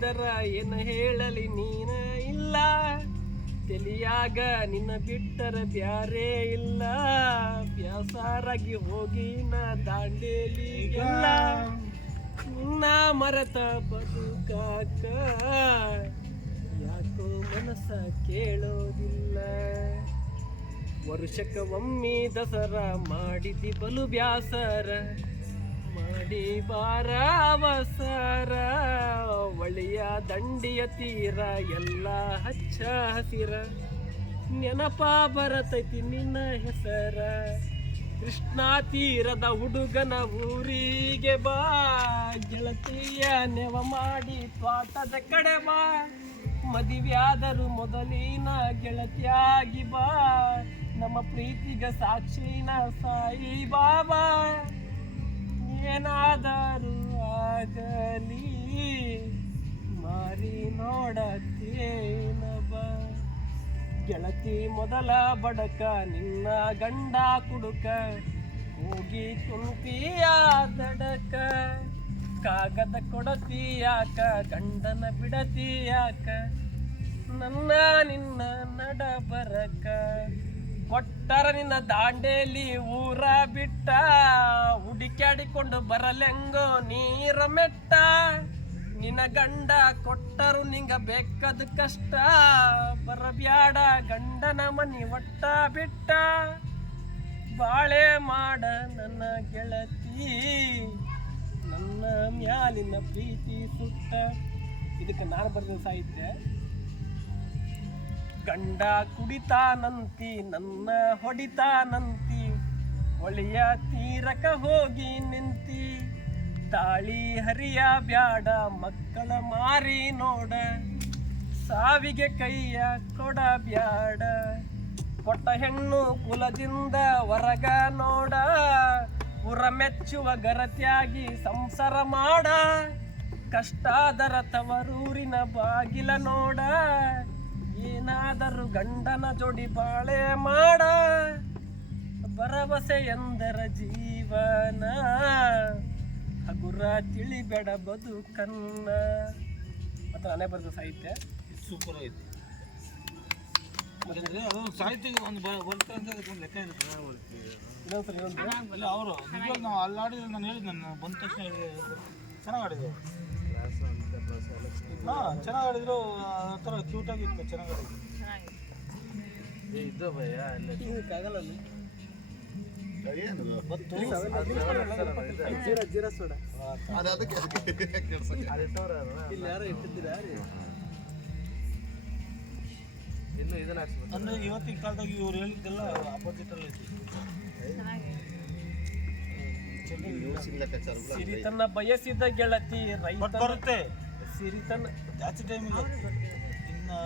ಕೇಳಿದರ ಏನು ಹೇಳಲಿ ನೀನ ಇಲ್ಲ, ತಿಳಿಯಾಗ ನಿನ್ನ ಬಿಟ್ಟರ ಬ್ಯಾರೇ ಇಲ್ಲ, ಬ್ಯಾಸಾರಾಗಿ ಹೋಗಿ ನಾ ದಾಂಡೇಲಿಗೆಲ್ಲ, ನಿನ್ನ ಮರೆತ ಬದುಕಾಕ ಯಾಕೋ ಮನಸ್ಸ ಕೇಳೋದಿಲ್ಲ. ವರ್ಷಕ್ಕೆ ಒಮ್ಮೆ ದಸರಾ ಮಾಡಿದಿ ಬಲು ಬ್ಯಾಸರ, ಮಾಡಿ ಬಾರ ಅವಸರ, ಒಳ್ಳೆಯ ದಂಡಿಯ ತೀರ ಎಲ್ಲ ಹಚ್ಚ ಹಸಿರ, ನೆನಪ ಬರತೈತಿ ನಿನ್ನ ಹೆಸರ. ಕೃಷ್ಣಾ ತೀರದ ಹುಡುಗನ ಊರಿಗೆ ಬಾ, ಗೆಳತಿಯ ನೆವ ಮಾಡಿ ತ್ವಾಟದ ಕಡೆ ಬಾ, ಮದುವೆಯಾದರೂ ಮೊದಲಿನ ಗೆಳತಿಯಾಗಿ ಬಾ, ನಮ್ಮ ಪ್ರೀತಿಗ ಸಾಕ್ಷಿನ ಸಾಯಿ ಬಾಬಾ. ಏನಾದರೂ ಆಗಲಿ ಮಾರಿ ನೋಡತ್ತೇನ ಬಾ, ಗೆಳತಿ ಮೊದಲ ಬಡಕ ನಿನ್ನ ಗಂಡ ಕುಡುಕ, ಹೋಗಿ ಕುಂತಿಯ ದಡಕ, ಕಾಗದ ಕೊಡತಿಯಾಕ ಗಂಡನ ಬಿಡತಿಯಾಕ, ನನ್ನ ನಿನ್ನ ನಡ ಬರಕ, ಕೊಟ್ಟರ ನಿನ್ನ ದಾಂಡೇಲಿ ಊರ ಬಿಟ್ಟ, ಹುಡುಕ್ಯಾಡಿಕೊಂಡು ಬರಲೆಂಗೋ ನೀರ ಮೆಟ್ಟ, ನಿನ್ನ ಗಂಡ ಕೊಟ್ಟರು ನಿಂಗ ಬೇಕದ ಕಷ್ಟ, ಬರಬ್ಯಾಡ ಗಂಡನ ಮನಿ ಒಟ್ಟ ಬಿಟ್ಟ, ಬಾಳೆ ಮಾಡ ನನ್ನ ಗೆಳತಿ ನನ್ನ ಮ್ಯಾಲಿನ ಪ್ರೀತಿ ಸುಟ್ಟ. ಇದಕ್ಕೆ ನಾನು ಬರೆದ ಸಾಹಿತ್ಯ. ಗಂಡ ಕುಡಿತಾನಂತಿ ನನ್ನ ಹೊಡಿತಾನಂತಿ, ಹೊಳೆಯ ತೀರಕ ಹೋಗಿ ನಿಂತಿ, ತಾಳಿ ಹರಿಯ ಬ್ಯಾಡ ಮಕ್ಕಳ ಮಾರಿ ನೋಡ, ಸಾವಿಗೆ ಕೈಯ ಕೊಡ ಬ್ಯಾಡ, ಕೊಟ್ಟ ಹೆಣ್ಣು ಕುಲದಿಂದ ಹೊರಗ ನೋಡ, ಉರ ಮೆಚ್ಚುವ ಗರತ್ಯಾಗಿ ಸಂಸಾರ ಮಾಡ, ಕಷ್ಟಾದರ ತವರೂರಿನ ಬಾಗಿಲ ನೋಡ, ಏನಾದರೂ ಗಂಡನ ಜೋಡಿ ಬಾಳೆ ಮಾಡ, ಭರವಸೆ ಎಂದರ ಜೀವನ, ಹಗುರ ತಿಳಿಬೇಡ ಬದುಕನ್ನ. ಮತ್ತು ನಾನೇ ಬರೆದ ಸಾಹಿತ್ಯ ಸೂಪರ್ ಐತಿ. ಅದೊಂದು ಸಾಹಿತ್ಯ ಒಂದು ಬರ್ತಾ ಅಂತ ಒಂದು ಲೆಕ್ಕ ಇರುತ್ತೆ. ಅವರು ನಿಜವಾಗ ನಾವು ಅಲ್ಲಿ ಆಡಿದ್ರೆ ನಾನು ಹೇಳಿದ್ದು, ನಾನು ಬಂದ ತಕ್ಷಣ ಚೆನ್ನಾಗಿ ಆಡಿದ್ರು. ಹಾಂ ಚೆನ್ನಾಗಿ ಆಡಿದ್ರು, ಆ ಥರ ಕ್ಯೂಟಾಗಿತ್ತು, ಚೆನ್ನಾಗಿ ಆಡಿದ್ರು. ಇದು ಭಯ ಆಗಲ್ಲ ಅಂದ್ರೆ ಇವತ್ತಿನ ಕಾಲದಾಗ ಇವ್ರು ಹೇಳಿದ್ದೆಲ್ಲ ಅಪೋಸಿಟ್ ಅಲ್ಲಿ ಐತಿ. ಸಿರಿತನ ಬಯಸಿದ ಗೆಳತಿ ಬರುತ್ತೆ, ಸಿರಿತನ ಜಾಸ್ತಿ ಟೈಮ್ ಇಲ್ಲ, ಇನ್ನು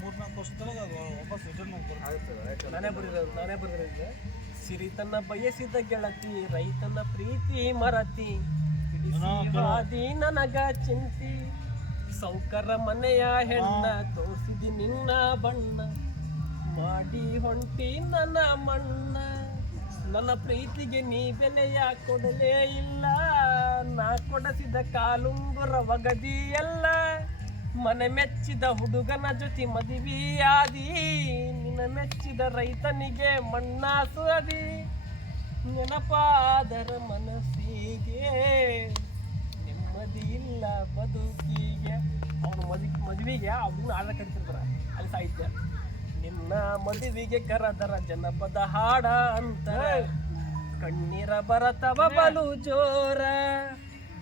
3-4 ವರ್ಷದೊಳಗೆ ಅದು ವಾಪಸ್ ರಿಟರ್ನ್ ಮಾಡ್ತಾರೆ. ನಾನೇ ಬರೆದಿರೋದು. ಸಿರಿತನ ಬಯಸಿದ ಗೆಳತಿ ರೈತನ ಪ್ರೀತಿ ಮರತಿ, ಹಿಡಿಸಿ ನನಗ ಚಿಂತಿ, ಸೌಕರ ಮನೆಯ ಹೆಣ್ಣ ತೋರಿಸಿದಿ ನಿನ್ನ ಬಣ್ಣ, ಮಾಡಿ ಹೊಂಟಿ ನನ್ನ ಮಣ್ಣ, ನನ್ನ ಪ್ರೀತಿಗೆ ನೀ ಬೆಲೆಯ ಕೊಡಲೇ ಇಲ್ಲ, ನಾ ಕೊಡಸಿದ ಕಾಲುಂಗುರ ಒಗದಿ ಎಲ್ಲ, ಮನೆ ಮೆಚ್ಚಿದ ಹುಡುಗನ ಜೊತೆ ಮದುವೆಯಾದಿ, ನಿನ್ನ ಮೆಚ್ಚಿದ ರೈತನಿಗೆ ಮಣ್ಣಾಸು ಅದಿ, ನೆನಪಾದರ ಮನಸ್ಸಿಗೆ ನೆಮ್ಮದಿ ಇಲ್ಲ ಬದುಕಿಗೆ. ಅವನು ಮದುವೆಗೆ ಅವನು ಹಾಡ ಕರಿತಿರ್ತಾರ ಅಲ್ಲಿ ಸಾಹಿತ್ಯ. ನಿನ್ನ ಮದುವೆಗೆ ಕರೆದರ ಜನಪದ ಹಾಡ ಅಂತ, ಕಣ್ಣೀರ ಬರತವ ಬಲು ಜೋರ,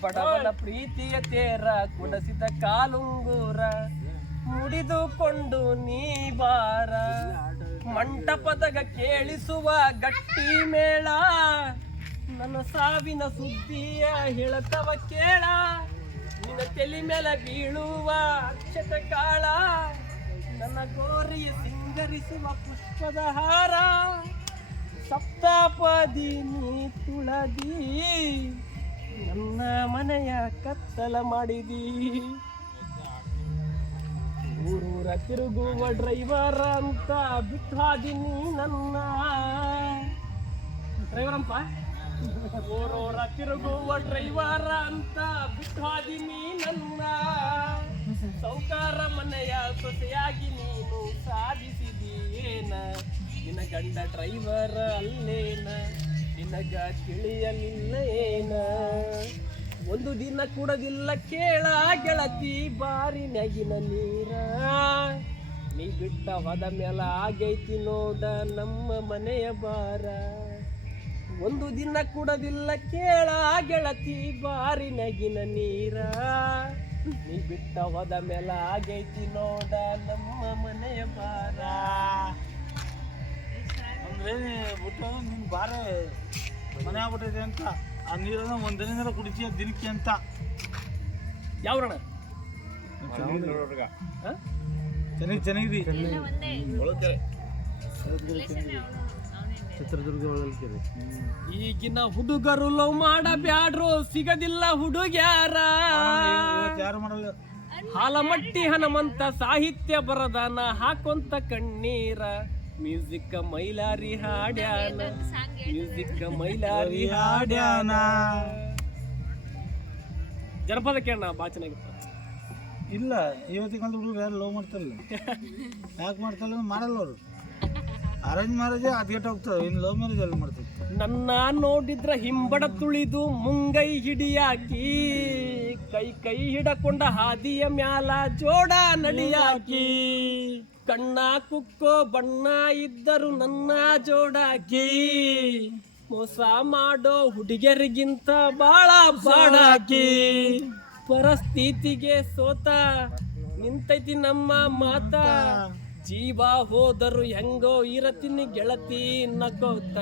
ಬಡವನ ಪ್ರೀತಿಯ ತೇರ ಕುಡಸಿದ ಕಾಲುಂಗೂರ, ಮುಡಿದುಕೊಂಡು ನೀ ಬಾರ, ಮಂಟಪದಾಗ ಕೇಳಿಸುವ ಗಟ್ಟಿ ಮೇಳ, ನನ್ನ ಸಾವಿನ ಸುದ್ದಿಯ ಹೇಳತವ ಕೇಳ, ನಿನ್ನ ತಲೆ ಮೇಲೆ ಬೀಳುವ ಅಕ್ಷತ ಕಾಳ, ನನ್ನ ಗೋರಿಯ ಸಿಂಗರಿಸುವ ಪುಷ್ಪದ ಹಾರ, ಸಪ್ತಪದಿ ನೀ ತುಳದಿ, ನನ್ನ ಮನೆಯ ಕತ್ತಲ ಮಾಡಿದಿ, ಊರೂರ ತಿರುಗುವ ಡ್ರೈವರ್ ಅಂತ ಬಿಟ್ಟಾದಿನಿ ನನ್ನ ಡ್ರೈವರಂಪ, ಊರೂರ ತಿರುಗುವ ಡ್ರೈವರ್ ಅಂತ ಬಿಟ್ಟಾದಿನಿ ನನ್ನ ಸೊಸೆಯಾಗಿ ನೀನು ಸಾಧಿಸಿದೀಯೇನ ನಿನ್ನ ಗಂಡ ಡ್ರೈವರ್ ಅಲ್ಲೇನ ನಿನಗ ತಿಳಿಯಲಿಲ್ಲ ಏನ ಒಂದು ದಿನ ಕುಡದಿಲ್ಲ ಕೇಳ ಗೆಳತಿ ಬಾರಿ ನೆಗಿನ ನೀರ ನೀ ಬಿಟ್ಟ ಹೋದ ಮೇಲೆ ಆಗೈತಿ ನೋಡ ನಮ್ಮ ಮನೆಯ ಬಾರ ಒಂದು ದಿನ ಕುಡದಿಲ್ಲ ಕೇಳ ಗೆಳತಿ ಬಾರಿ ನೆಗಿನ ನೀರ ನೀ ಬಿಟ್ಟ ಹೋದ ಮೇಲೆ ಆಗೈತಿ ನೋಡ ನಮ್ಮ ಮನೆಯ ಬಾರ ಅಂದ್ರೆ ಬಿಟ್ಟು ನಿನ್ ಬಾರೆ ಮನೆ ಆಗ್ಬಿಟ್ಟಿದೆ ಅಂತ ಆ ನೀರನ್ನ ಒಂದಿನ ಕುಡಿತೀಯ ದಿನಕ್ಕೆ ಅಂತ ಯಾವ್ರಣ ಚೆನ್ನಾಗಿದೆ ಚಿತ್ರದುರ್ಗ ಈಗಿನ ಹುಡುಗರು ಲವ್ ಮಾಡಬ್ಯಾಡ್ರು ಸಿಗದಿಲ್ಲ ಹುಡುಗ್ಯಾರ ಯಾರು ಮಾಡಲ್ಲ ಹಾಲಮಟ್ಟಿ ಹನುಮಂತ ಸಾಹಿತ್ಯ ಬರದಾನ ಹಾಕೊಂತ ಕಣ್ಣೀರ ಮ್ಯೂಸಿಕ್ ಮೈಲಾರಿ ಹಾಡ್ಯಾನ ಮ್ಯೂಸಿಕ್ ಮೈಲಾರಿ ಹಾಡ್ಯಾನ ಜನಪದ ಕೇಳೋಣ ಬಾ ಚೆನ್ನಾಗಿತ್ತು ಇಲ್ಲ ಇವತ್ತಿನ ಕಾಲದ ಹುಡುಗರು ಯಾರು ಲವ್ ಮಾಡ್ತಾರಲ್ಲ ಯಾಕೆ ಮಾಡ್ತಾರಲ್ಲ ಮಾಡಲ್ಲ ಅವರು ಅರೇಂಜ್ ಮ್ಯಾರೇಜ್ ಅದ್ಗೆಟ್ ಹೋಗ್ತದೆ ಇನ್ನು ಲವ್ ಮ್ಯಾರೇಜ್ ಎಲ್ಲ ಮಾಡ್ತಾರೆ ನನ್ನ ನೋಡಿದ್ರ ಹಿಂಬಡ ತುಳಿದು ಮುಂಗೈ ಹಿಡಿಯಾಕಿ ಕೈ ಕೈ ಹಿಡಕೊಂಡ ಹಾದಿಯ ಮ್ಯಾಲ ಜೋಡ ನಡಿಯಾಕಿ ಕಣ್ಣ ಕುಕ್ಕೋ ಬಣ್ಣ ಇದ್ದರು ನನ್ನ ಜೋಡಾಕಿ ಮೋಸ ಮಾಡೋ ಹುಡುಗಿಯರಿಗಿಂತ ಬಾಳ ಬಾಡಾಕಿ ಪರಿಸ್ಥಿತಿಗೆ ಸೋತ ನಿಂತೈತಿ ನಮ್ಮ ಮಾತ ಜೀವ ಹೋದರು ಹೆಂಗೋ ಇರತೀನಿ ಗೆಳತಿ ನಕೋತ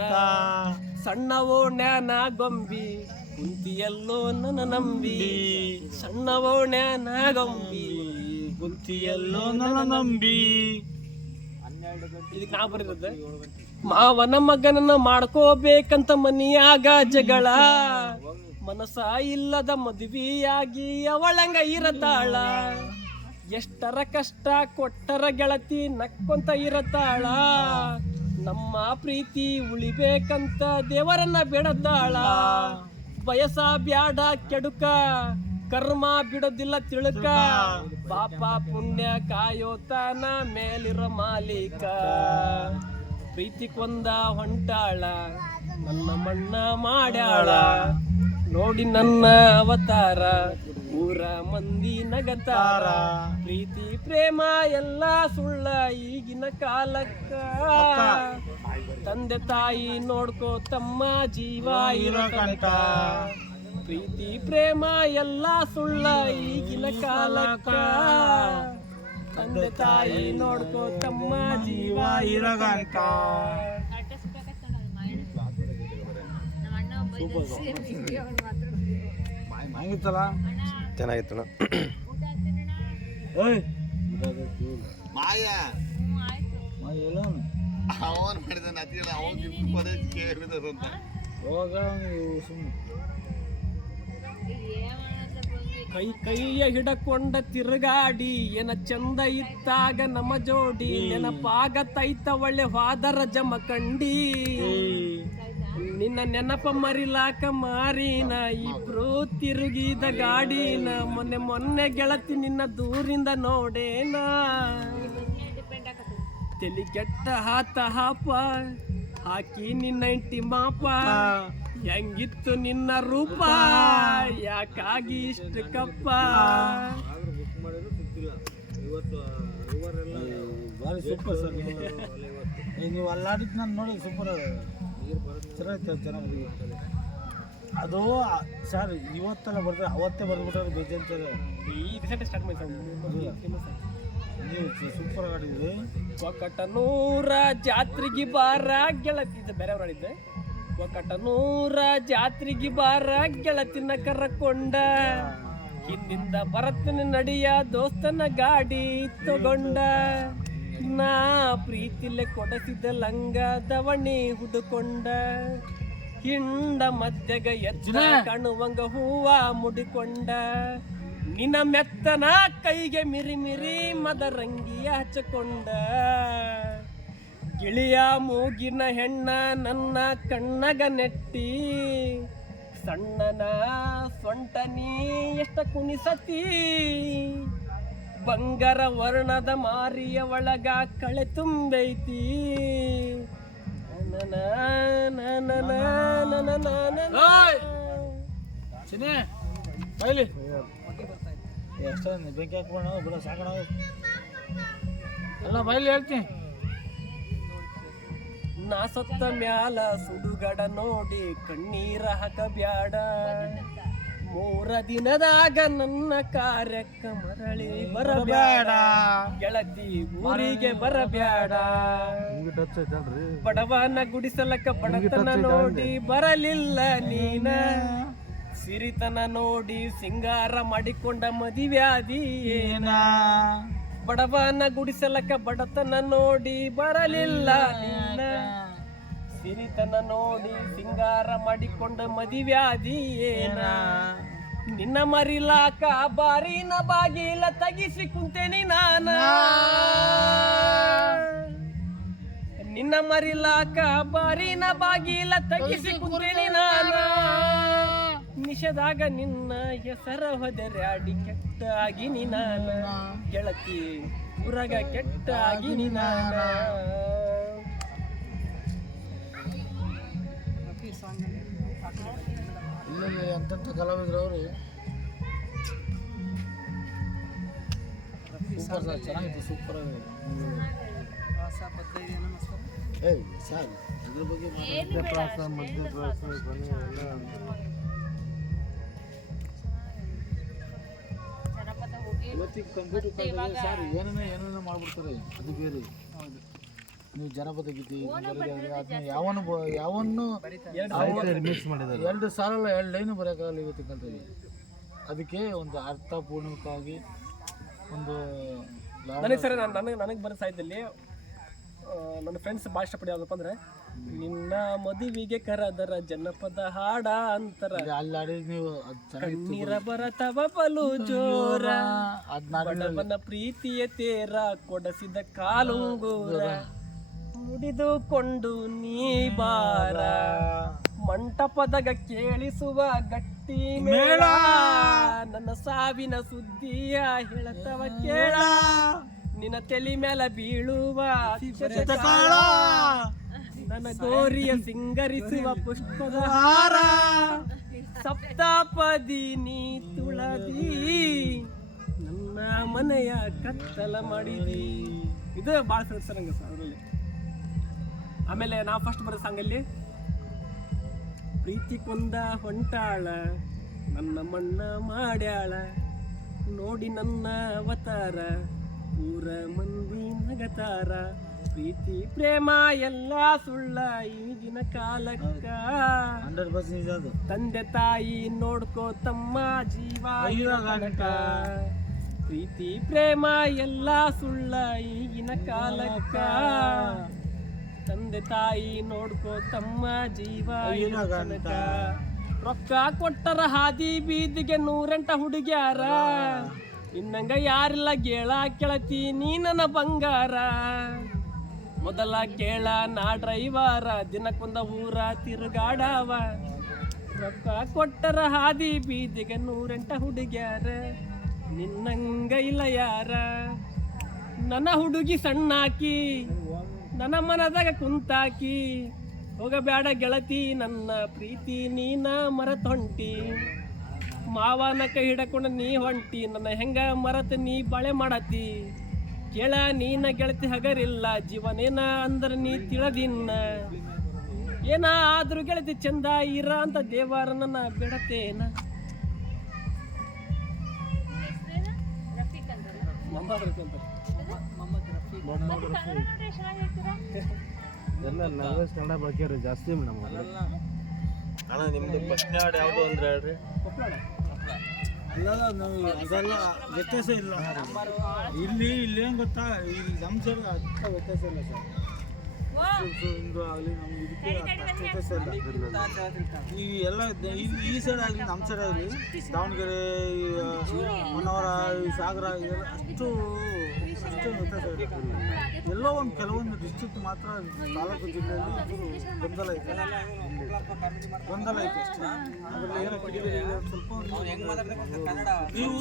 ಸಣ್ಣವೋ ನ್ಯಾನ ಗೊಂಬಿ ಕುಂತಿಯಲ್ಲೋ ನನ್ನ ನಂಬಿ ಸಣ್ಣವೋ ನ್ಯಾನ ಗೊಂಬಿ ಕುಂತಿಯಲ್ಲೋ ನನ್ನ ನಂಬಿ ಇದಕ್ಕೆ ನಾ ಬರೀರದ ಮಾವನ ಮಗನನ್ನ ಮಾಡ್ಕೋಬೇಕಂತ ಮನಿಯಾಗ ಜಗಳ ಮನಸ ಇಲ್ಲದ ಮದುವೆಯಾಗಿ ಅವಳಂಗ ಇರತಾಳ ಎಷ್ಟರ ಕಷ್ಟ ಕೊಟ್ಟರ ಗೆಳತಿ ನಕ್ಕೊಂತ ಇರತಾಳ ನಮ್ಮ ಪ್ರೀತಿ ಉಳಿಬೇಕಂತ ದೇವರನ್ನ ಬೇಡತಾಳ ಬಯಸ ಬ್ಯಾಡ ಕೆಡುಕ ಕರ್ಮ ಬಿಡೋದಿಲ್ಲ ತಿಳುಕ ಪಾಪ ಪುಣ್ಯ ಕಾಯೋತಾನ ಮೇಲಿರೋ ಮಾಲೀಕ ಪ್ರೀತಿ ಕೊಂದ ಹೊಂಟಾಳ ನನ್ನ ಮಣ್ಣ ಮಾಡ್ಯಾಳ ನೋಡಿ ನನ್ನ ಅವತಾರ ಊರ ಮಂದಿ ನಗತಾರ ಪ್ರೀತಿ ಪ್ರೇಮ ಎಲ್ಲ ಸುಳ್ಳ ಈಗಿನ ಕಾಲಕ್ಕ ತಂದೆ ತಾಯಿ ನೋಡ್ಕೋ ತಮ್ಮ ಜೀವ ಇರೋ ಕಂಟ ಪ್ರೀತಿ ಪ್ರೇಮ ಎಲ್ಲ ಸುಳ್ಳ ಈಗಿನ ಕಾಲಕ್ಕ ತಂದೆ ತಾಯಿ ನೋಡ್ಕೋ ತಮ್ಮ ಜೀವ ಇರೋ ಗಂಟ ಆಗಿತ್ತಲ್ಲ ಚೆನ್ನಾಗಿತ್ತು ಏಯ್ ಮಾಯ ಎಲ್ಲ ಅವನ್ ಮಾಡಿದ ನದಿಯಲ್ಲ ಅವನ್ ಪದ ಕೇಳಿದ್ರು ಅಂತ ಹೋಗ ಸುಮ್ಮನೆ ಕೈ ಕೈಯ ಹಿಡಕೊಂಡ ತಿರುಗಾಡಿ ಏನ ಚಂದ ಇತ್ತಾಗ ನಮ್ಮ ಜೋಡಿ ನೆನಪಾಗ ತೈತ ಒಳ್ಳೆ ವಾದರ ಜಮಕಂಡಿ ನಿನ್ನ ನೆನಪ ಮರಿಲಾಕ ಮಾರಿನ ಇಬ್ರು ತಿರುಗಿದ ಗಾಡಿನ ಮೊನ್ನೆ ಗೆಳತಿ ನಿನ್ನ ದೂರಿಂದ ನೋಡೇನ ತಲಿ ಕೆಟ್ಟ ಹಾತ ಹಾಪ ಹಾಕಿ ನಿನ್ನ ಇಂಟಿ ಮಾಪ ಹೆಂಗಿತ್ತು ನಿನ್ನ ರೂಪ ಯಾಕಾಗಿ ಇಷ್ಟ ಕಪ್ಪ ಭಾರಿ ಸೂಪರ್ ಸರ್ ನೀವು ಅಲ್ಲಾಡಿದ್ದು ನಾನು ನೋಡಿ ಸೂಪರ್ ಚೆನ್ನಾಗಿ ಅದು ಸರ್ ಇವತ್ತೆಲ್ಲ ಬರ್ತಾರೆ ಅವತ್ತೇ ಬರ್ಬಿಟ್ರೆ ಬೇಜಾನ್ತಾರೆ ಈ ರೀಸೆಂಟ್ ಸ್ಟಾರ್ಟ್ ಮಾಡಿ ನೀವು ಸೂಪರ್ ಆಡಿದ್ರಿ ಒಕ್ಕಟನೂರ ಜಾತ್ರೆಗೆ ಬಾರ ಗೆಳತಿ ಇದು ಬೇರೆಯವ್ರು ಆಡಿದ್ದೆ ಒಕ್ಕಟನೂರ ಜಾತ್ರೆಗೆ ಬಾರ ಗೆಳತಿನ ಕರ್ಕೊಂಡ ಹಿಂದಿಂದ ಬರತ್ತನ ನಡಿಯ ದೋಸ್ತನ ಗಾಡಿ ತಗೊಂಡ ನಾ ಪ್ರೀತಿಲೆ ಕೊಡಸಿದ ಲಂಗ ದವಣಿ ಹುಡುಕೊಂಡ ಹಿಂಡ ಮಧ್ಯಗ ಎಜ್ಜ ಕಾಣುವಂಗ ಹೂವ ಮುಡಿಕೊಂಡ ನಿನ್ನ ಮೆತ್ತನ ಕೈಗೆ ಮಿರಿ ಮಿರಿ ಮದರಂಗಿ ಹಚ್ಚಕೊಂಡ ಗಿಳಿಯ ಮೂಗಿನ ಹೆಣ್ಣ ನನ್ನ ಕಣ್ಣಗ ನೆಟ್ಟಿ ಸಣ್ಣನ ಸೊಂಟ ನೀ ಎಷ್ಟ ಕುಣಿಸತಿ ಬಂಗಾರ ವರ್ಣದ ಮಾರಿಯ ಒಳಗ ಕಳೆ ತುಂಬೈತಿ ಚಿನ್ನಿ ಬೈಲಿ ಎಷ್ಟ ಬೆಂಕಿ ಹಾಕೋಣ ಬಿಡ ಸಾಕೋಣ ಎಲ್ಲ ಬೈಲಿ ಹೇಳ್ತೀನಿ. ನಾ ಸತ್ತ ಮ್ಯಾಲ ಸುಡುಗಡ ನೋಡಿ ಕಣ್ಣೀರ ಹಾಕಬ್ಯಾಡ 3 ದಿನದಾಗ ನನ್ನ ಕಾರ್ಯಕ್ಕೆ ಮರಳಿ ಬರಬ್ಯಾಡ ಗೆಳತಿ ಊರಿಗೆ ಬರಬ್ಯಾಡ ಬಡವನ ಗುಡಿಸಲಕ್ಕ ಬಡತನ ನೋಡಿ ಬರಲಿಲ್ಲ ನೀನ ಸಿರಿತನ ನೋಡಿ ಸಿಂಗಾರ ಮಾಡಿಕೊಂಡ ಮದಿವ್ಯಾದಿ ಏನ ಬಡವನ ಗುಡಿಸಲಕ್ಕ ಬಡತನ ನೋಡಿ ಬರಲಿಲ್ಲ ನೀನ ಸಿರಿತನ ನೋಡಿ ಸಿಂಗಾರ ಮಾಡಿಕೊಂಡ ಮದಿವ್ಯಾದಿ ಏನ ನಿನ್ನ ಮರಿಲಾಕ ಬಾರಿನ ಬಾಗಿಲ ತಗಿಸಿ ಕುಂತೇನಿ ನಾನ ನಿನ್ನ ಮರಿಲಾಕ ಬಾರಿನ ಬಾಗಿಲ ತಗಿಸಿ ಕುಂತೇನಿ ನಾನ ನಿಷದಾಗ ನಿನ್ನ ಹೆಸರ ಹೊದರ್ಯಾಡಿ ಕೆಟ್ಟಾಗಿ ನಿನಾನ ಗೆಳತಿ ಊರಾಗ ಕೆಟ್ಟಾಗಿ ನಿನಾನ ಇಲ್ಲ ಎಂತೆಂಥ ಕಲಾವಿದ್ರು ಅವರು ಸೂಪರ್ ಸರ್ ಚೆನ್ನಾಗಿತ್ತು ಸೂಪರ್ ಆಗಿ ಸರ್ ಅದ್ರ ಬಗ್ಗೆ ಮಧ್ಯಪ್ರಾಸ ಕೊನೆ ಎಲ್ಲ ಇವತ್ತಿಗೆ ಕಂಪ್ಯೂಟರ್ ಕಾಲದಲ್ಲಿ ಸರ್ ಏನೇನೋ ಮಾಡ್ಬಿಡ್ತಾರೆ ಅದು ಬೇರೆ. ಹೌದು ನೀವು ಜನಪದ ಗೀತೆ ಅದನ್ನ ಯಾವನ್ನು ಮಿಕ್ಸ್ ಮಾಡಿದ್ದಾರೆ 2 ಸಾಲಲ್ಲ 2 ಲೈನು ಬರೋಕ್ಕಾಗಲ್ಲ ಇವತ್ತಿನ ಕಾಲದಲ್ಲಿ. ಅದಕ್ಕೆ ಒಂದು ಅರ್ಥಪೂರ್ಣವಾಗಿ ಒಂದು ನನಗೆ ಸರ್ ನನಗೆ ಬರೋ ಸಾಹಿತ್ಯದಲ್ಲಿ ನನ್ನ ಫ್ರೆಂಡ್ಸ್ ಭಾಳ ಇಷ್ಟಪಡಿ ಯಾವುದಪ್ಪ ಅಂದ್ರೆ ನಿನ್ನ ಮದುವೆಗೆ ಕರದರ ಜನಪದ ಹಾಡ ಅಂತರ ಅಲ್ಲಿ ನೀವು ಕಣ್ಣೀರ ಬರತವ ಬಲು ಜೋರ ಬಡವನ ಪ್ರೀತಿಯ ತೇರ ಕೊಡಸಿದ ಕಾಲುಂಗೂರ ಮುಡಿದುಕೊಂಡು ನೀ ಬಾರ ಮಂಟಪದಾಗ ಕೇಳಿಸುವ ಗಟ್ಟಿ ಮೇಳ ನನ್ನ ಸಾವಿನ ಸುದ್ದಿಯ ಹೇಳತವ ಕೇಳ ನಿನ್ನ ತಲೆ ಮೇಲೆ ಬೀಳುವ ನನ್ನ ಗೋರಿಯ ಸಿಂಗರಿಸುವ ಪುಷ್ಪದ ಹಾರ ಸಪ್ತಾಪದಿ ನೀ ತುಳದಿ ನನ್ನ ಮನೆಯ ಕತ್ತಲ ಮಾಡಿದಿ. ಇದು ಭಾಳ ಸಂಗ ಸರ್ ಅದರಲ್ಲಿ. ಆಮೇಲೆ ನಾವು ಫಸ್ಟ್ ಬರೋ ಸಾಂಗಲ್ಲಿ ಪ್ರೀತಿ ಕೊಂದ ಹೊಂಟಾಳ ನನ್ನ ಮಣ್ಣ ಮಾಡ್ಯಾಳ ನೋಡಿ ನನ್ನ ಅವತಾರ ಊರ ಮಂದಿ ನಗತಾರ ಪ್ರೀತಿ ಪ್ರೇಮ ಎಲ್ಲ ಸುಳ್ಳ ಈಗಿನ ಕಾಲಕ್ಕ 100% ತಂದೆ ತಾಯಿ ನೋಡ್ಕೋ ತಮ್ಮ ಜೀವ ಪ್ರೀತಿ ಪ್ರೇಮ ಎಲ್ಲ ಸುಳ್ಳ ಈಗಿನ ಕಾಲಕ್ಕ ತಂದೆ ತಾಯಿ ನೋಡ್ಕೋ ತಮ್ಮ ಜೀವ ತನಕ ರೊಕ್ಕ ಕೊಟ್ಟರ ಹಾದಿ ಬೀದಿಗೆ 108 ಹುಡುಗ್ಯಾರ ಇನ್ನಂಗ ಯಾರಿಲ್ಲ ಗೇಳ ಕೆಳತಿ ನೀ ನನ್ನ ಬಂಗಾರ ಮೊದಲ ಕೇಳ ನಾ ಡ್ರೈವರ ದಿನಕ್ಕೊಂದ ಊರ ತಿರುಗಾಡವ ರೊಕ್ಕ ಕೊಟ್ಟರ ಹಾದಿ ಬೀದಿಗೆ 108 ಹುಡುಗ್ಯಾರ ನಿನ್ನಂಗ ಇಲ್ಲ ಯಾರ ನನ್ನ ಹುಡುಗಿ ಸಣ್ಣಾಕಿ ನನ್ನ ಮನದಾಗ ಕುಂತಾಕಿ ಹೋಗಬೇಡ ಗೆಳತಿ ನನ್ನ ಪ್ರೀತಿ ನೀನ ಮರತ್ ಹೊಂಟಿ ಮಾವನ ಕೈ ಹಿಡಕೊಂಡು ನೀ ಹೊಂಟಿ ನನ್ನ ಹೆಂಗ ಮರತ್ ನೀ ಬಾಳೆ ಮಾಡತಿ ಕೇಳ ನೀನ ಗೆಳತಿ ಹಗರಿಲ್ಲ ಜೀವನೇನ ಅಂದ್ರ ನೀ ತಿಳದಿನ್ನ ಏನ ಆದ್ರೂ ಗೆಳತಿ ಚಂದ ಇರ ಅಂತ ದೇವರ ನನ್ನ ಬಿಡತೇನ. ಎಲ್ಲ ಲ್ಯಾಂಗ್ವೇಜ್ ಕನ್ನಡ ಬಳಕೆ ಜಾಸ್ತಿ ಮೇಡಮ್. ಅಣ್ಣ ನಿಮ್ದು ಫಸ್ಟ್ ಹಾಡು ಯಾವುದು ಅಂದ್ರೆ ಹೇಳ್ರಿ. ಅದೆಲ್ಲ ವ್ಯತ್ಯಾಸ ಇಲ್ಲ ಇಲ್ಲಿ ಏನು ಗೊತ್ತಾ, ಇಲ್ಲಿ ನಮ್ಮ ಸೈಡ್ ಅಷ್ಟ ವ್ಯತ್ಯಾಸ ಇಲ್ಲ ಸರ್. ಹಿಂದೂ ಆಗಲಿ ನಮ್ಗೆ ಇದಕ್ಕೆ ವ್ಯತ್ಯಾಸ ಇಲ್ಲ. ಈ ಎಲ್ಲ ಈ ಸೈಡ್ ಆಗಲಿ ನಮ್ಮ ಸೈಡ್ ಆಗಲಿ ದಾವಣಗೆರೆ ಹೊನ್ನಾವರ ಈ ಸಾಗರ ಅಷ್ಟು ಇರುತ್ತೆ ಸರ್. ಎಲ್ಲೋ ಒಂದು ಕೆಲವೊಂದು ಡಿಸ್ಟ್ರಿಕ್ಟ್ ಮಾತ್ರ ತಾಲೂಕು ಜಿಲ್ಲೆಯಲ್ಲಿ ಗೊಂದಲ ಐತೆ ಅಷ್ಟೇ. ಅದರಲ್ಲಿ ಏನೋ ಕಿಡಿಗೇಡಿ ಸ್ವಲ್ಪ ನೀವು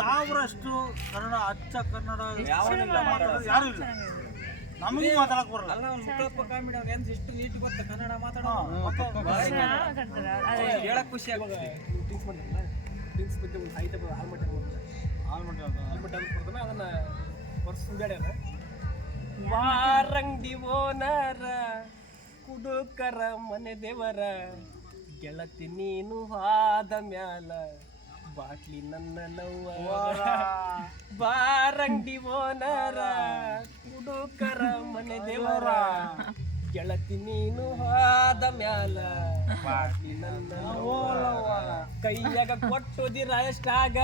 1000 ಕನ್ನಡ ಅಚ್ಚ ಕನ್ನಡ ಯಾವನಿಲ್ಲ ಮಾತಾಡೋದು ಯಾರು ಇಲ್ಲ. ನಮಗೆ ಮಾತಾಡಕ್ ಬರಲ್ಲ. ಎಷ್ಟು ನೀಟ್ ಗೊತ್ತ ಕನ್ನಡ ಹೇಳಕ್ ಖುಷಿ ಆಗುತ್ತೆ. ಡ್ರಿಂಕ್ಸ್ ಬಗ್ಗೆ ಒಂದು ಸಾಹಿತ್ಯ ಆಲ್ಮಟ್ಟ ಅದನ್ನ ವರ್ಷ ಸುಂದಾಡ್ಯಾರ. ವಾರಂಗಡಿ ಓನರ ಕುಡುಕರ ಮನೆ ದೇವರ ಗೆಳತಿ ನೀನು ಆದ ಮ್ಯಾಲ ಬಾಟ್ಲಿ ನನ್ನ ನವ್ವ. ಬಾರಂಗಡಿ ಓನರ ಕುಡುಕರ ಮನೆ ದೇವರ ಗೆಳತಿ ನೀನು ಆದ ಮ್ಯಾಲ ಬಾಟ್ಲಿ ನನ್ನ ನವ್ವ. ಕೈಯಾಗ ಕೊಟ್ಟೋದಿ ರಷ್ಟಾಗ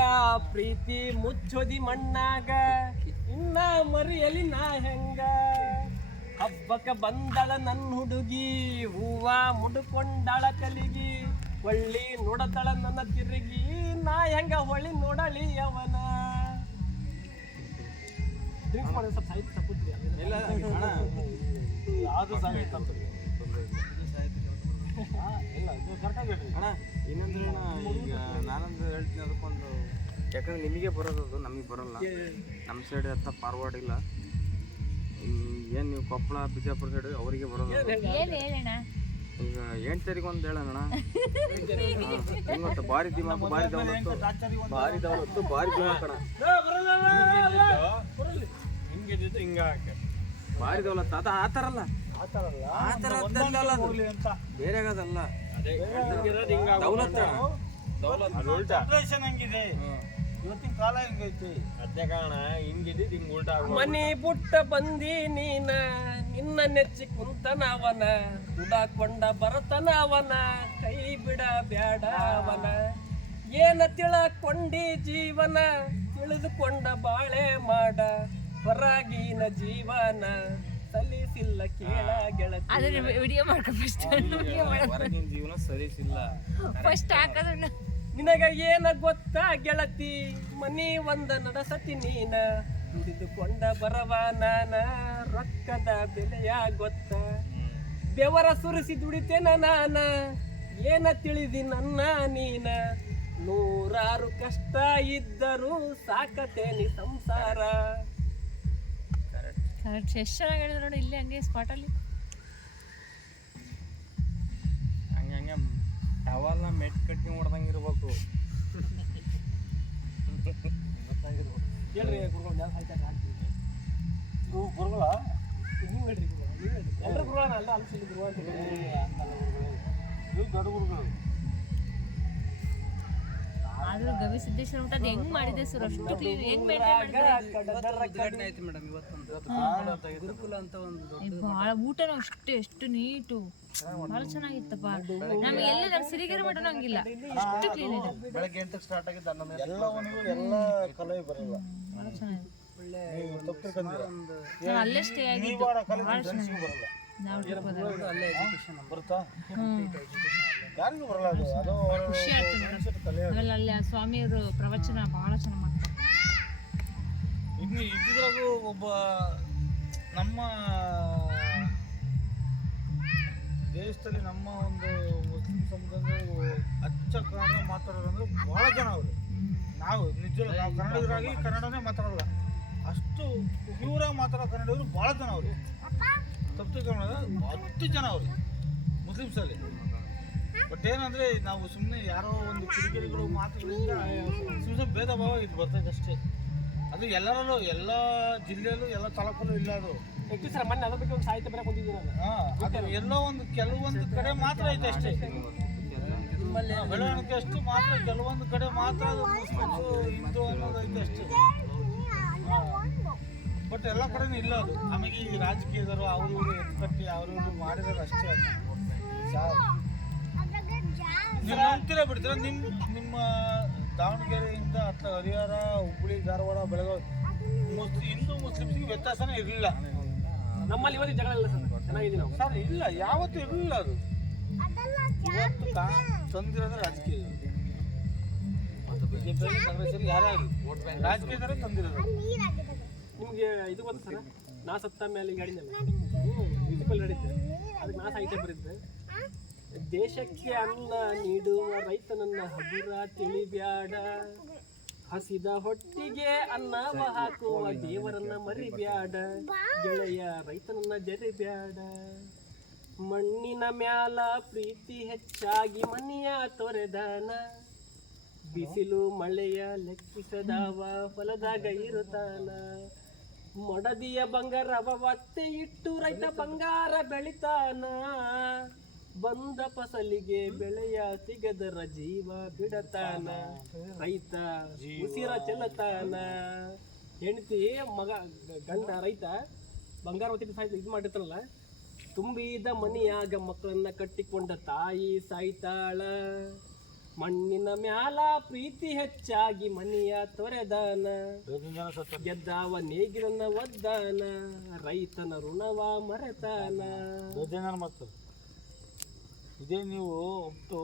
ಪ್ರೀತಿ ಮುಚ್ಚೋದಿ ಮಣ್ಣಾಗ ಇನ್ನ ಮರಿಯಲಿ ನಾ ಹೆಂಗ. ಹಬ್ಬಕ್ಕ ಬಂದಳ ನನ್ನ ಹುಡುಗಿ ಹೂವ ಮುಡ್ಕೊಂಡಳ ಕಲಿಗಿ ಹೊಳ್ಳಿ ನೋಡತಳ ನನ್ನ ತಿರುಗಿ ನಾ ಹೆಂಗ ಹೊಳ್ಳಿ ನೋಡಲಿ ಅವನ. ಡ್ರಿಂಕ್ಸ್ ಮಾಡಿದ್ರೆ ಸ್ವಲ್ಪ ಸಾಹಿತ್ಯ ತಪ್ಪುತ್ರಿ ಯಾವುದು ಸಾಹಿತ್ಯ ತಪ್ಪು ಇನ್ನೊಂದು ಈಗ ನಾನೊಂದು ಹೇಳ್ತೀನಿ ಅದಕ್ಕೊಂದು, ಯಾಕಂದ್ರೆ ನಿಮಗೆ ಬರೋದು ನಮಗೆ ಬರೋಲ್ಲ. ನಮ್ಮ ಸೈಡ್ ಅಂತ ಫಾರ್ವರ್ಡ್ ಇಲ್ಲ. ಏನು ನೀವು ಕೊಪ್ಪಳ ಬಿಜಾಪುರ ಸೈಡ್ ಅವರಿಗೆ ಬರೋದು. ಈಗ 8 ತಾರೀಕು ಒಂದು ಹೇಳೋಣ. ಹೆಂಗೊತ್ತ ಭಾರಿ ದಿಮಾಕು, ಭಾರಿ ದೌಲತ್ತು, ಭಾರಿ ದೌಲತ್ತು, ಭಾರಿ ದಿಮಾಕಣ. ಭಾರಿ ದೌಲತ್ತು ಅದ ಆ ಥರ ಅಲ್ಲ, ಆ ಥರ ಬೇರೆಗದಲ್ಲ. ದೌಲತ್ತು ಹಂಗಿದೆ ಇವತ್ತಿನ ಕಾಲ ಹೆಂಗೈತಿ ಅದೇ ಕಾರಣ ಹಿಂಗಿದೆ ಹಿಂಗ್ ಉಲ್ಟಾ. ಮನಿ ಬುಟ್ಟ ಬಂದಿ ನೀನ ನಿನ್ನ ನೆಚ್ಚಿ ಕುಂತನವನ ದುಡಾಕೊಂಡ ಬರತನವನ ಕೈ ಬಿಡ ಬ್ಯಾಡ ಅವನ. ಏನ ತಿಳಕೊಂಡಿ ಜೀವನ ತಿಳಿದುಕೊಂಡ ಬಾಳೆ ಮಾಡ ಹೊರಗಿನ ಜೀವನ ಸಲ್ಲಿಸಿಲ್ಲ ಕೇಳ ಗೆಳತಿ. ವಿಡಿಯೋ ಹೊರಗಿನ ಜೀವನ ಸರಿಸಿಲ್ಲ. ಫಸ್ಟ್ ಹಾಕೋದನ್ನ ನಿನಗ ಏನ ಗೊತ್ತಾ ಗೆಳತಿ ಮನಿ ಒಂದ ನಡೆಸತಿ ನೀನ ದುಡಿದುಕೊಂಡ ಬರವ ನಾನ ರೊಕ್ಕದ ಬೆಲೆಯ ಗೊತ್ತ. ಬೆವರ ಸುರಿಸಿ ದುಡಿತೇನ ನಾನ ಏನ ತಿಳಿದಿ ನನ್ನ ನೀನ. 100 ಕಷ್ಟ ಇದ್ದರೂ ಸಾಕತೇನಿ ಸಂಸಾರ. ಕರೆಕ್ಟ್ ಎಷ್ಟು ಚೆನ್ನಾಗಿ ಹೇಳಿದ್ರು ನೋಡಿ. ಇಲ್ಲೇ ಹಂಗೆ ಸ್ಪಾಟಲ್ಲಿ ಹಂಗೆ ಟವಲ್ನ ಮೆಟ್ ಕಟ್ಟಿ ಹೊಡ್ದಂಗೆ ಇರ್ಬೇಕು. ಹೇಳ್ರಿ ಗುರುಗಳು ಯಾವ ಸಾಹಿತ್ಯ ಹಾಕ್ತೀವಿ ಗುರುಗಳ ನೀವು ಹೇಳ್ರಿ ಗುರುಗಳು, ನೀವು ಹೇಳ್ರಿ. ಎಲ್ಲರೂ ಗುರುಗಳನ್ನ ಅಲ್ಲ ಅಲ್ಸಿಲ್ಲ ಗುರು ಅಂತ ನೀವು ದೊಡ್ಡ ಗುರುಗಳು. ಆದ್ರೂ ಗವಿ ಸಿದ್ದೇಶ್ವರ ಊಟ ಹೆಂಗ್ ಮಾಡಿದೆ ಸರ್, ಅಷ್ಟು ಕ್ಲೀನ್ ಹೆಂಗ್ ಮೇಂಟೈನ್ ಉದ್ಘಾಟನೆ ಆಯ್ತು ಮೇಡಮ್ ಇವತ್ತೊಂದು. ಗುರುಕುಲ ಅಂತ ಒಂದು ದೊಡ್ಡ ಭಾಳ ಊಟನೂ ಅಷ್ಟೇ ಎಷ್ಟು ನೀಟು ಭಾಳ ಚೆನ್ನಾಗಿತ್ತಪ್ಪ. ನಮಗೆ ಎಲ್ಲ ನಮ್ಮ ಸಿರಿಗೆರೆ ಮಠನೂ ಹಂಗಿಲ್ಲ, ಅಷ್ಟು ಕ್ಲೀನ್ ಇದೆ. ಬೆಳಗ್ಗೆ 8ಕ್ಕೆ ಸ್ಟಾರ್ಟ್ ಆಗಿದ್ದು 11 ಎಲ್ಲವನಿಗೂ ಎಲ್ಲ ಕಲೆ ಬರಲ್ಲ. ಭಾಳ ಚೆನ್ನಾಗಿದೆ. ನೀವು ತಪ್ಪು ತಿಳ್ಕೊಂಡಿರ ನಾವು ಅಲ್ಲೇ ಸ್ಟೇ ಆಗಿದ್ದು ಕಲೆ ಬರಲ್ಲ. ನಾವು ಅಲ್ಲೇ ಎಜುಕೇಶನ್ ಬರುತ್ತಾ ಯಾರಿಗೂ ಬರಲ್ಲ ಅದು. ಅದು ಅವ್ರ ಖುಷಿ ಆಯ್ತು ಮೇಡಮ್. ಆಮೇಲೆ ಅಲ್ಲಿ ಆ ಸ್ವಾಮಿಯವರು ಪ್ರವಚನ ಭಾಳ ಚೆನ್ನಾಗಿ ಮಾಡ್ತಾರೆ. ಇನ್ನು ಇದ್ರಾಗೂ ಒಬ್ಬ ನಮ್ಮ ದೇಶದಲ್ಲಿ ನಮ್ಮ ಒಂದು ಮುಸ್ಲಿಂ ಸಮುದಾಯದ ಅಚ್ಚ ಕನ್ನಡ ಮಾತಾಡೋದಂದ್ರೆ ಭಾಳ ಜನ ಅವರು. ನಾವು ನಿಜ ನಾವು ಕನ್ನಡಿಗರಾಗಿ ಕನ್ನಡನೇ ಮಾತಾಡೋಲ್ಲ, ಅಷ್ಟು ಪ್ಯೂರಾಗಿ ಮಾತಾಡೋ ಕನ್ನಡಿಗರು ಭಾಳ ಜನ ಅವರು. ತಪ್ಪು ತಿಳ್ಕೊಳ್ಳೋದು 10 ಜನ ಅವರು ಮುಸ್ಲಿಮ್ಸಲ್ಲಿ. ಬಟ್ ಏನಂದರೆ ನಾವು ಸುಮ್ಮನೆ ಯಾರೋ ಒಂದು ಕಿಡಿಕಿಡಿಗಳು ಮಾತುಗಳಿಂದ ಸುಮ್ಮನೆ ಭೇದ ಭಾವ ಇದು ಬರ್ತೈತೆ ಅಷ್ಟೇ. ಅದು ಎಲ್ಲರಲ್ಲೂ ಎಲ್ಲ ಜಿಲ್ಲೆಯಲ್ಲೂ ಎಲ್ಲ ತಾಲೂಕಲ್ಲೂ ಇಲ್ಲ ಅದು. ಸರ್ ಮೊನ್ನೆ ಅದ್ರ ಬಗ್ಗೆ ಒಂದು ಸಾಹಿತ್ಯ ಬರಕ್ಕೆ ಬಂದಿದ್ದೀನಿ ನಾನು. ಅದು ಎಲ್ಲೋ ಒಂದು ಕೆಲವೊಂದು ಕಡೆ ಮಾತ್ರ ಐತೆ ಅಷ್ಟೇ. ಬೆಳವಣಿಗೆ ಅಷ್ಟು ಮಾತ್ರ ಕೆಲವೊಂದು ಕಡೆ ಮಾತ್ರ ಅದು ಮುಸ್ಲಿಮ್ಸು ಹಿಂದೂ ಅನ್ನೋದು ಐತೆ ಅಷ್ಟೇ. ಬಟ್ ಎಲ್ಲ ಕಡೆನೂ ಇಲ್ಲ ಅದು. ಆಮೇಲೆ ಈ ರಾಜಕೀಯದವರು ಅವರು ಇವರು ಎತ್ಕಟ್ಟಿ ಅವರು ಇವರು ಮಾಡಿರೋದು ಅಷ್ಟೇ. ನೀವು ನಂಬ್ತೀರಾ ಬಿಡ್ತೀರಾ? ನಿಮ್ಮ ದಾವಣಗೆರೆಯಿಂದ ಅಥವಾ ಹರಿಹರ, ಹುಬ್ಬಳ್ಳಿ, ಧಾರವಾಡ, ಬೆಳಗಾವಿ ಹಿಂದೂ ಮುಸ್ಲಿಮ್ಸ್ಗೆ ವ್ಯತ್ಯಾಸನೇ ಇರಲಿಲ್ಲ. ನಮ್ಮಲ್ಲಿ ಇವತ್ತು ಜಗಳ ಇಲ್ಲ ಸರ್, ಚೆನ್ನಾಗಿದ್ದೀವಿ ನಾವು. ಸರ್ ಇಲ್ಲ, ಯಾವತ್ತೂ ಇರಲಿಲ್ಲ ಅದು. ಇವತ್ತು ತಂದಿರೋದು ರಾಜಕೀಯ. BJP ಕಾಂಗ್ರೆಸ್ ಯಾರು ರಾಜಕೀಯದವರು ತಂದಿರೋದು. ನಿಮಗೆ ಇದು ಗೊತ್ತಾ ಸರ್, ನಾ ಸತ್ತ ಮೇಲೆ ಈಗ ಹೇಳಿದ್ನಲ್ಲ ಮ್ಯೂಸಿಕಲ್ ನಡೀತೆ, ಅದಕ್ಕೆ ನಾ ಸಾಹಿತ್ಯ ಬರೀದ್ದೆ. ದೇಶಕ್ಕೆ ಅನ್ನ ನೀಡುವ ರೈತನನ್ನ ಹಗುರ ತಿಳಿಬ್ಯಾಡ, ಹಸಿದ ಹೊಟ್ಟಿಗೆ ಅನ್ನವ ಹಾಕುವ ದೇವರನ್ನ ಮರಿಬ್ಯಾಡ, ಗೆಳೆಯ ರೈತನನ್ನ ಜರಿಬ್ಯಾಡ. ಮಣ್ಣಿನ ಮ್ಯಾಲ ಪ್ರೀತಿ ಹೆಚ್ಚಾಗಿ ಮನೆಯ ತೊರೆದಾನ, ಬಿಸಿಲು ಮಳೆಯ ಲೆಕ್ಕಿಸದವ ಹೊಲದಾಗ ಇರುತ್ತಾನ. ಮೊಡದಿಯ ಬಂಗಾರವ ಒತ್ತೆ ಇಟ್ಟು ರೈತ ಬಂಗಾರ ಬೆಳಿತಾನ, ಬಂದ ಫಸಲಿಗೆ ಬೆಳೆಯ ಸಿಗದರ ಜೀವ ಬಿಡತಾನ. ರೈತ ಉಸಿರ ಚೆಲ್ಲತಾನ. ಹೆಂಡತಿ ಮಗ ಗಂಡ ರೈತ ಬಂಗಾರ ಒತ್ತಿಟ್ಟು ಸಾಯ್ತು ಇದು ಮಾಡಿರ್ತಾನಲ್ಲ, ತುಂಬಿದ ಮನೆಯಾಗ ಮಕ್ಕಳನ್ನ ಕಟ್ಟಿಕೊಂಡ ತಾಯಿ ಸಾಯ್ತಾಳ. ಮಣ್ಣಿನ ಮ್ಯಾಲ ಪ್ರೀತಿ ಹೆಚ್ಚಾಗಿ ಮನೆಯ ತೊರೆದಾನ, ಗೆದ್ದಾವ ನೇಗಿಲನ್ನ ಒದ್ದಾನ, ರೈತನ ಋಣವ ಮರೆತಾನ. ಮತ್ತು ಇದೇ ನೀವು ಒಟ್ಟು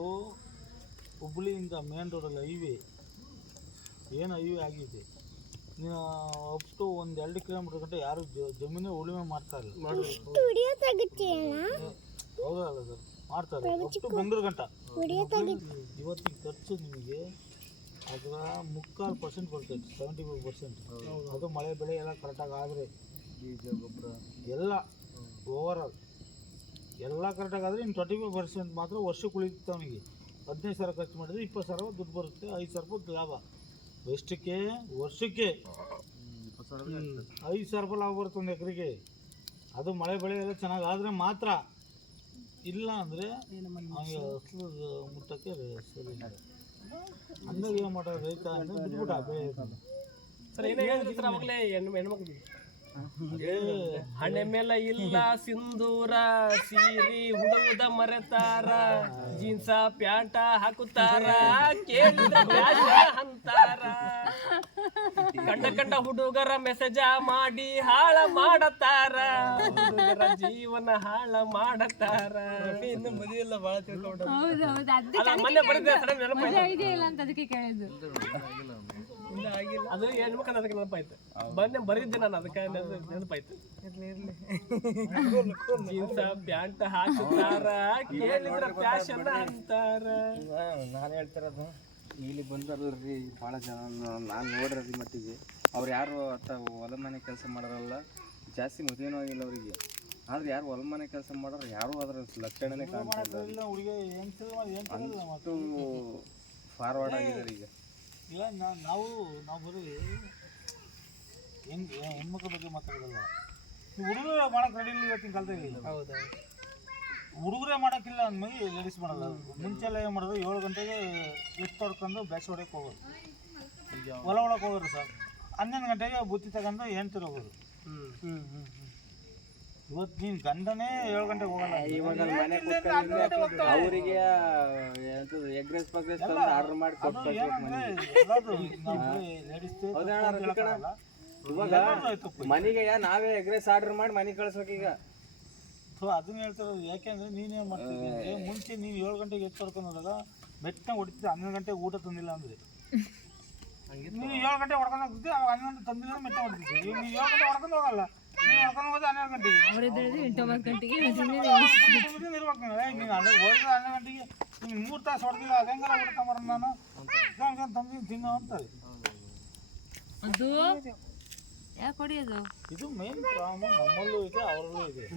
ಹುಬ್ಬಳ್ಳಿಯಿಂದ ಮೇನ್ ರೋಡಲ್ಲಿ ಹೈವೇ ಏನು ಹೈವೇ ಆಗಿದೆ, ನೀವು ಒಟ್ಟು 1-2 ಕಿಲೋಮೀಟರ್ ಗಂಟೆ ಯಾರು ಜಮೀನೇ ಉಳುಮೆ ಮಾಡ್ತಾ ಇಲ್ಲ. ಹೌದಲ್ಲ ಸರ್, ಮಾಡ್ತಾರೆ ಒಟ್ಟು ಬೆಂಗಳೂರು ಗಂಟ. ಇವತ್ತಿಗೆ ಖರ್ಚು ನಿಮಗೆ ಅದರ 3/4% ಬರ್ತೈತೆ, 75%. ಅದು ಮಳೆ ಬೆಳೆ ಎಲ್ಲ ಕರೆಕ್ಟಾಗಿ ಆದರೆ ಬೀಜ ಗೊಬ್ಬರ ಎಲ್ಲ ಓವರಾಲ್ ಎಲ್ಲ ಕರೆಕ್ಟಾಗಿ ಆದರೆ ಇನ್ನು 25% ಮಾತ್ರ ವರ್ಷಕ್ಕೆ ಉಳಿಯುತ್ತೆ. ಅವನಿಗೆ 15,000 ಖರ್ಚು ಮಾಡಿದರೆ 20,000 ದುಡ್ಡು ಬರುತ್ತೆ, 5,000 ರೂಪಾಯಿ ಲಾಭ. ಎಷ್ಟಕ್ಕೆ ವರ್ಷಕ್ಕೆ 5,000 ರೂಪಾಯಿ ಲಾಭ ಬರುತ್ತೆ ಒಂದು ಎಕರೆಗೆ. ಅದು ಮಳೆ ಬೆಳೆ ಎಲ್ಲ ಚೆನ್ನಾಗಿ ಆದರೆ ಮಾತ್ರ, ಇಲ್ಲ ಅಂದರೆ ಅವನಿಗೆ ಮುಟ್ಟಕ್ಕೆ ಸರಿ. ಅಂದಾಗ ಏನು ಮಾಡೋದು ರೈತ ಅಂದರೆ ಬಿಟ್ಬಿಟ್ಟ ಬೆಳೆ. ಸರ್ ಏನೇ ಹೇಳಿದ್ರೆ ಅವಾಗಲೇ ಹೆಣ್ಮಕ್ಳು ಹಣೆ ಮೇಲೆ ಇಲ್ಲ ಸಿಂಧೂರ, ಸೀರಿ ಹುಡುವುದ ಮರೆತಾರ, ಜೀನ್ಸ ಪ್ಯಾಂಟ ಹಾಕುತ್ತಾರ, ಕೇಳಿದ್ರ ಅಂತಾರ. ಕಂಡ ಹುಡುಗರ ಮೆಸೇಜ ಮಾಡಿ ಹಾಳ ಮಾಡತಾರ, ಹುಡುಗರ ಜೀವನ ಹಾಳ ಮಾಡತಾರ. ಇನ್ನು ಮದುವೆ ಎಲ್ಲ ಭಾಳ ತಿಳ್ಕೊಂಡು ಮೊನ್ನೆ ಬರೆದ ಸಡನ್ ಅದು ಹೆಣ್ಮಕ್ಳು ಅದಕ್ಕೆ ನೆನಪಾಯ್ತು. ಮೊನ್ನೆ ಬರೀದ್ದೆ ನಾನು, ಅದಕ್ಕೆ ನೆನಪಾಯ್ತು. ಜೀನ್ಸ ಪ್ಯಾಂಟ್ ಹಾಕುತ್ತಾರ, ಕೇಳಿದ್ರ ಫ್ಯಾಷನ್ ಅಂತಾರ. ನಾನು ಹೇಳ್ತಿರೋದು ಇಲ್ಲಿ ಬಂದಾರಲ್ರಿ ಭಾಳ ಜನ ನಾನು ನೋಡಿರೋದು ಮಟ್ಟಿಗೆ ಅವ್ರು ಯಾರು ಹೊಲ ಮನೆ ಕೆಲಸ ಮಾಡೋರಲ್ಲ, ಜಾಸ್ತಿ ಮದುವೆನೂ ಆಗಿಲ್ಲ ಅವರಿಗೆ. ಆದ್ರೆ ಯಾರು ಹೊಲ ಮನೆ ಕೆಲಸ ಮಾಡೋರು ಯಾರು ಅದ್ರ ಲಕ್ಷಣನೇ ಕಾಣ್ತಾ ಅಷ್ಟು ಫಾರ್ವರ್ಡ್ ಆಗಿದ್ದಾರೆ ಈಗ. ಇಲ್ಲ ನಾವು ಬರೀ ಹೆಣ್ಮಕ್ಳ ಬಗ್ಗೆ ಮಾತಾಡೋದಲ್ಲ, ಹುಡುಗರೇ ಮಾಡೋಕೆ ರೆಡಿ ಇಲ್ಲ ಇವತ್ತಿನ ಕಾಲದಲ್ಲಿ. ಹೌದಾ, ಹುಡುಗರೇ ಮಾಡೋಕ್ಕಿಲ್ಲ ಅಂದಮೇಲೆ ಲೇಡೀಸ್ ಮಾಡೋಲ್ಲ. ಮುಂಚೆಲ್ಲ ಏನು ಮಾಡೋದು, 7 ಗಂಟೆಗೆ ಎತ್ತು ಹೊಡ್ಕೊಂಡು ಬ್ಯಾಸ್ ಹೊಡೆಯಕ್ಕೆ ಹೋಗೋದು, ಹೊಲ ಒಳಗೆ ಹೋಗೋರು ಸರ್. 11 ಗಂಟೆಗೆ ಬುತ್ತಿ ತಗೊಂಡು ಹೆಣ್ತಿರು ಹೋಗೋದು. ಇವತ್ತು ನೀನು ಗಂಡನೇ 7 ಗಂಟೆಗೆ ಹೋಗಲ್ಲ. ಇವಾಗ ಮನೆ ಅವರಿಗೆ ಎಗ್ ರೈಸ್ ಪಗ್ರೆಸ್ ಆರ್ಡರ್ ಮಾಡಿ ಇವಾಗ ಮನೆಗೆ ನಾವೇ ಎಗ್ ರೈಸ್ ಆರ್ಡರ್ ಮಾಡಿ ಮನೆಗೆ ಕಳ್ಸ್ಬೇಕೀಗ. ಸೊ ಅದನ್ನ ಹೇಳ್ತಿರೋದು. ಯಾಕೆಂದ್ರೆ ನೀನೇನು ಮಾಡ್ತಿದ್ದೆ, ಮುಂಚೆ ನೀನು 7 ಗಂಟೆಗೆ ಎತ್ತು ಹೊಡ್ಕೊಂಡು ಹೋದಾಗ ಬೆಟ್ಟಂಗೆ ಹೊಡಿತಿದ್ದೆ. 11 ಗಂಟೆಗೆ ಊಟ ತಂದಿಲ್ಲ ಅಂದರೆ ನೀನು 7 ಗಂಟೆ ಹೊಡ್ಕೊಂಡು ಹೋಗ್ತಿದ್ದೆ, 11 ಗಂಟೆ ತಂದಿಲ್ಲ ಮೆಟ್ಟ ಹೊಡ್ತಿದ್ದೆ. ಈಗ ನೀನು 7 ಗಂಟೆ ಹೊಡ್ಕೊಂಡು ಹೋಗಲ್ಲ, ನೀನು ಹೊಡ್ಕೊಂಡು ಹೋಗೋದು 12 ಗಂಟೆಗೆ ಇರ್ಬೇಕು. ನೀನು ಅಲ್ಲಿ ಹೋಗಿದ್ರೆ 12 ಗಂಟೆಗೆ ನೀನು 3 ತಾಸು ಹೊಡೆದಿಲ್ಲ, ಅದೆಂಗೆಲ್ಲ ಹೊಡ್ಕೊಂಬರ ನಾನು ತಂದು ತಿನ್ನೋ ಅಂತಾರೆ. ಅದು ಯಾಕೆ ಹೊಡೆಯೋದು? ಇದು ಮೇನ್ ಪ್ರಾಬ್ಲಮ್ ನಮ್ಮಲ್ಲೂ ಇದೆ, ಅವರಲ್ಲೂ ಇದೆ.